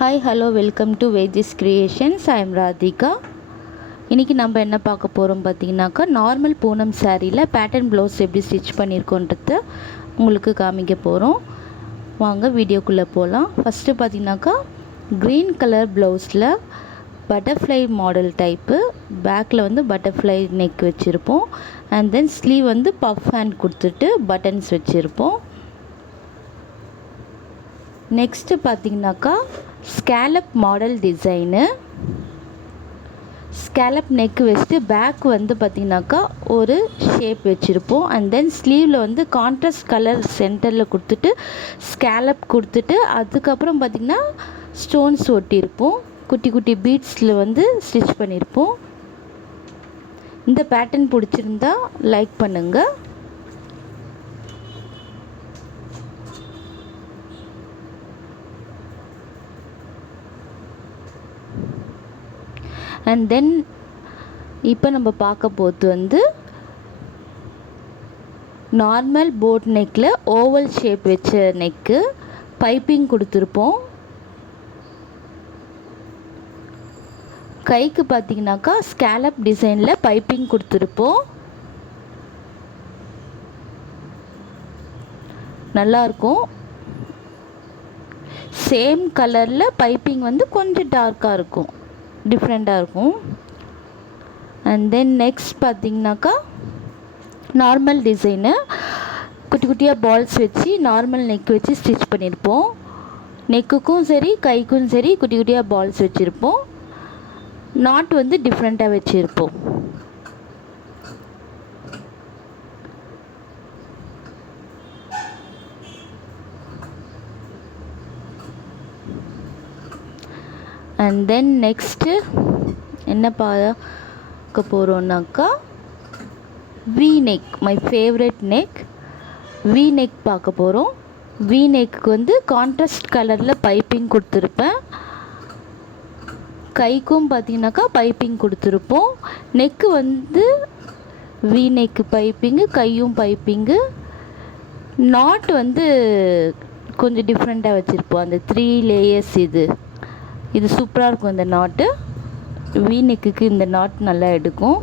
Hi hello welcome to வேஜிஸ் creations. I am Radhika. இன்றைக்கி நம்ம என்ன பார்க்க போகிறோம் பார்த்தீங்கன்னாக்கா, நார்மல் பூனம் சாரியில் பேட்டர்ன் ப்ளவுஸ் எப்படி ஸ்டிச் பண்ணியிருக்கோன்றத உங்களுக்கு காமிக்க போகிறோம். வாங்க வீடியோக்குள்ளே போகலாம். ஃபஸ்ட்டு பார்த்தீங்கன்னாக்கா, க்ரீன் கலர் ப்ளவுஸில் பட்டர்ஃப்ளை மாடல் டைப்பு, பேக்கில் வந்து பட்டர்ஃப்ளை நெக் வச்சுருப்போம். அண்ட் தென் ஸ்லீவ் வந்து பஃப் ஹேண்ட் கொடுத்துட்டு பட்டன்ஸ் வச்சுருப்போம். நெக்ஸ்ட்டு பார்த்தீங்கன்னாக்கா, scallop model design, scallop neck வச்சுட்டு பேக் வந்து பார்த்திங்கனாக்கா ஒரு ஷேப் வச்சுருப்போம். அண்ட் தென் ஸ்லீவில் வந்து கான்ட்ராஸ்ட் கலர் சென்டரில் கொடுத்துட்டு ஸ்கேலப் கொடுத்துட்டு அதுக்கப்புறம் பார்த்திங்கன்னா ஸ்டோன்ஸ் ஒட்டியிருப்போம். குட்டி குட்டி பீட்ஸில் வந்து ஸ்டிச் பண்ணியிருப்போம். இந்த பேட்டர்ன் பிடிச்சிருந்தா லைக் பண்ணுங்கள். அண்ட் தென் இப்போ நம்ம பார்க்க போகிறது வந்து நார்மல் போட் நெக்கில் ஓவல் ஷேப் வச்ச நெக்கு, பைப்பிங் கொடுத்துருப்போம். கைக்கு பார்த்தீங்கன்னாக்கா ஸ்கேலப் டிசைனில் பைப்பிங் கொடுத்துருப்போம். நல்லாயிருக்கும். சேம் கலரில் பைப்பிங் வந்து கொஞ்சம் டார்க்காக இருக்கும், டிஃப்ரெண்ட்டாக இருக்கும். அண்ட் தென் நெக்ஸ்ட் பார்த்திங்கனாக்கா நார்மல் டிசைனு, குட்டி குட்டியாக பால்ஸ் வச்சு நார்மல் நெக் வச்சு ஸ்டிச் பண்ணியிருப்போம். நெக்குக்கும் சரி கைக்கும் சரி குட்டி குட்டியாக பால்ஸ் வச்சுருப்போம். நாட் வந்து டிஃப்ரெண்ட்டாக வச்சுருப்போம். அண்ட் தென் நெக்ஸ்ட்டு என்ன பார்க்க போகிறோன்னாக்கா, V neck, my favourite neck, V neck பார்க்க போகிறோம். வி நெக்கு வந்து கான்ட்ராஸ்ட் கலரில் பைப்பிங் கொடுத்துருப்பேன். கைக்கும் பார்த்தீங்கன்னாக்கா பைப்பிங் கொடுத்துருப்போம். நெக்கு வந்து வி நெக்கு பைப்பிங்கு, கையும் பைப்பிங்கு. நாட் வந்து கொஞ்சம் டிஃப்ரெண்ட்டாக வச்சுருப்போம். அந்த 3 லேயர்ஸ் இது சூப்பராக இருக்கும். இந்த நாட்டு வி நெக்குக்கு இந்த நாட் நல்லா எடுக்கும்.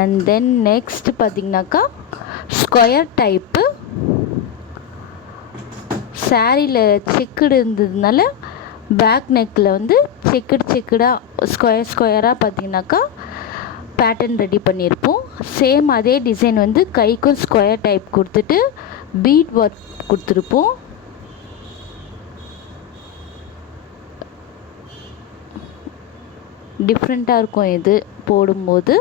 அண்ட் தென் நெக்ஸ்ட் பார்த்திங்கனாக்கா ஸ்கொயர் டைப்பு, சாரியில் செக்குடு இருந்ததுனால பேக் நெக்கில் வந்து செக்குடாக ஸ்கொயராக பார்த்திங்கனாக்கா பேட்டர்ன் ரெடி பண்ணியிருப்போம். சேம் அதே டிசைன் வந்து கைக்கும் ஸ்கொயர் டைப் கொடுத்துட்டு பீட் ஒர்க் கொடுத்துருப்போம். டிஃப்ரெண்ட்டாக இருக்கும் இது போடும்போது.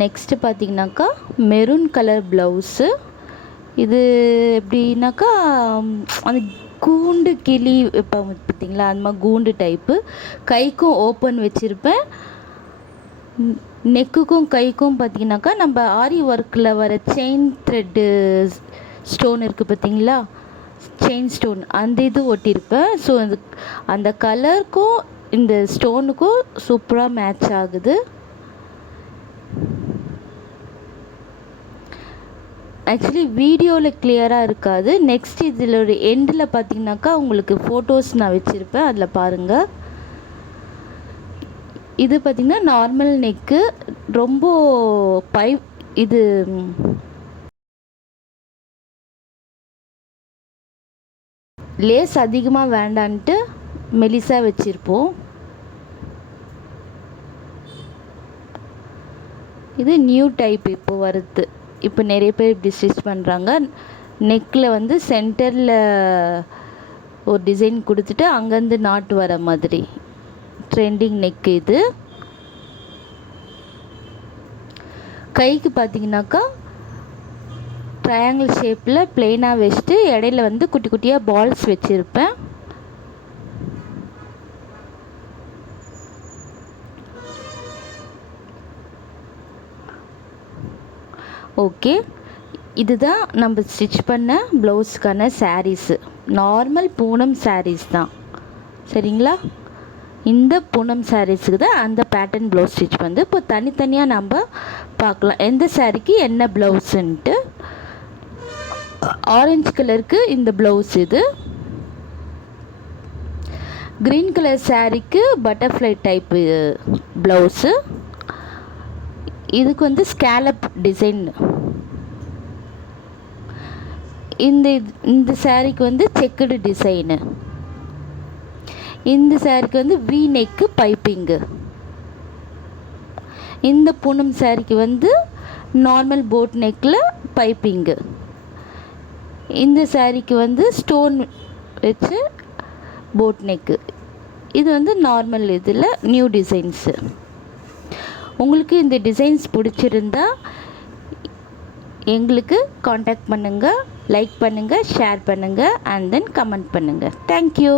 நெக்ஸ்ட்டு பார்த்திங்கனாக்கா மெரூன் கலர் ப்ளவுஸு. இது எப்படின்னாக்கா அந்த கூண்டு கிளி இப்போ பார்த்திங்களா, அந்த மாதிரி கூண்டு டைப்பு. கைக்கும் ஓப்பன் வச்சுருப்பேன். நெக்குக்கும் கைக்கும் பார்த்திங்கனாக்கா நம்ம ஆரி ஒர்க்கில் வர செயின் த்ரெட்டு ஸ்டோன் இருக்குது பார்த்திங்களா, செயின் ஸ்டோன், அந்த இது ஒட்டியிருப்பேன். ஸோ அந்த கலருக்கும் இந்த ஸ்டோனுக்கும் சூப்பராக மேட்ச் ஆகுது. ஆக்சுவலி வீடியோவில் கிளியராக இருக்காது. நெக்ஸ்ட் இதில் ஒரு எண்டில் பார்த்திங்கனாக்கா உங்களுக்கு ஃபோட்டோஸ் நான் வச்சுருப்பேன், அதில் பாருங்கள். இது பார்த்திங்கன்னா நார்மல் நெக்கு, ரொம்ப இது லேஸ் அதிகமாக வேண்டான்ட்டு மெலிசாக வச்சுருப்போம். இது நியூ டைப் இப்போ வருது. இப்போ நிறைய பேர் இப்படி ஸ்டிச் பண்ணுறாங்க. நெக்கில் வந்து சென்டரில் ஒரு டிசைன் கொடுத்துட்டு அங்கேருந்து நாட்டு வர மாதிரி ட்ரெண்டிங் நெக் இது. கைக்கு பார்த்தீங்கன்னாக்கா ட்ரையாங்கிள் ஷேப்பில் பிளெயினாக வச்சுட்டு இடையில வந்து குட்டி குட்டியாக பால்ஸ் வச்சுருப்பேன். ஓகே, இதுதான் நம்ம ஸ்டிச் பண்ண ப்ளவுஸ்க்கான சாரீஸு. நார்மல் பூனம் சாரீஸ் தான், சரிங்களா? இந்த பூனம் சாரீஸுக்கு தான் அந்த பேட்டர்ன் ப்ளவுஸ் ஸ்டிச் வந்து இப்போ தனித்தனியாக நம்ம பார்க்கலாம் எந்த சாரீக்கு என்ன ப்ளவுஸுன்ட்டு. ஆரஞ்சு கலருக்கு இந்த ப்ளவுஸ், இது க்ரீன் கலர் சாரீக்கு பட்டர்ஃப்ளை டைப்பு ப்ளவுஸு. இதுக்கு வந்து ஸ்கேலப் டிசைன். இந்த சாரீக்கு வந்து செக்குடு டிசைனு. இந்த சாரீக்கு வந்து வி நெக்கு பைப்பிங்கு. இந்த பூனம் சாரீக்கு வந்து நார்மல் போட் நெக்கில் பைப்பிங்கு. இந்த சாரீக்கு வந்து ஸ்டோன் வச்சு போட் நெக்கு. இது வந்து நார்மல் இதில் நியூ டிசைன்ஸு. உங்களுக்கு இந்த டிசைன்ஸ் பிடிச்சிருந்தா எங்களுக்கு காண்டாக்ட் பண்ணுங்கள், லைக் பண்ணுங்கள், ஷேர் பண்ணுங்கள், அண்ட் தென் கமெண்ட் பண்ணுங்கள். தேங்க்யூ.